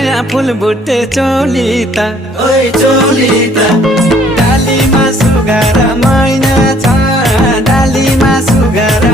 नयाँ फुल बुट्टे चोली त ओइ चोली त डालीमा सुगा र मैना छ डालीमा सुगा र